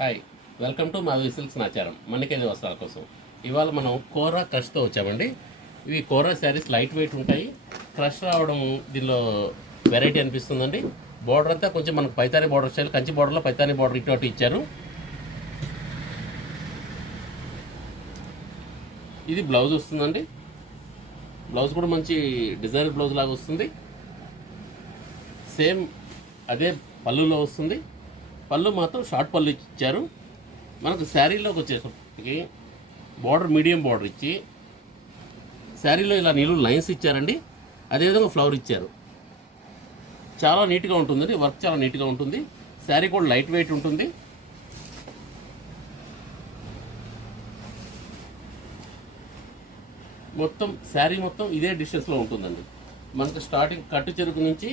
Hi, welcome to Madhavi silks Nacharam మన్నికేది వస్త్రాల కోసం. ఇవాళ మనం కోరా క్రష్తో వచ్చామండి. ఇవి కోరా శారీస్ లైట్ వెయిట్ ఉంటాయి. క్రష్ రావడం దీనిలో వెరైటీ అనిపిస్తుందండి. బార్డర్ అంతా కొంచెం మనకు పైతాని బార్డర్ స్టైల్, కంచి బార్డర్లో పైతాని బార్డర్ ఇటు ఇచ్చారు. ఇది బ్లౌజ్ వస్తుందండి. బ్లౌజ్ కూడా మంచి డిజైనర్ బ్లౌజ్ లాగా వస్తుంది. సేమ్ అదే పళ్ళులో వస్తుంది. పళ్ళు మాత్రం షార్ట్ పళ్ళు ఇచ్చారు. మనకు శారీలోకి వచ్చేసరికి బార్డర్ మీడియం బార్డర్ ఇచ్చి శారీలో ఇలా నిలువు లైన్స్ ఇచ్చారండి. అదేవిధంగా ఫ్లవర్ ఇచ్చారు. చాలా నీట్గా ఉంటుందండి. వర్క్ చాలా నీట్గా ఉంటుంది. శారీ కూడా లైట్ వెయిట్ ఉంటుంది. మొత్తం శారీ మొత్తం ఇదే డిస్టెన్స్లో ఉంటుందండి. మనకు స్టార్టింగ్ కట్టు చెరుకు నుంచి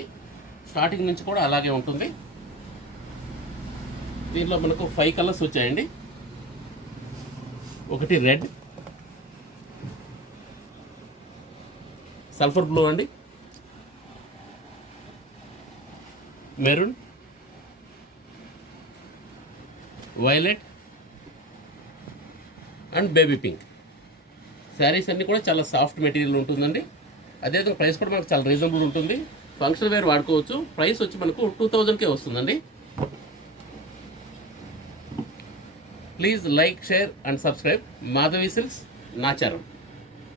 స్టార్టింగ్ నుంచి కూడా అలాగే ఉంటుంది. దీంట్లో మనకు 5 కలర్స్ వచ్చాయండి. ఒకటి రెడ్, సల్ఫర్ బ్లూ అండి, maroon, violet and baby pink. Saris అన్నీ కూడా చాలా సాఫ్ట్ మెటీరియల్ ఉంటుందండి. అదేవిధంగా ప్రైస్ కూడా మనకు చాలా రీజనబుల్ ఉంటుంది. ఫంక్షన్ వేర్ వాడుకోవచ్చు. ప్రైస్ వచ్చి మనకు 2000కే వస్తుందండి. Please like, share and subscribe Madhavi silks Nacharam.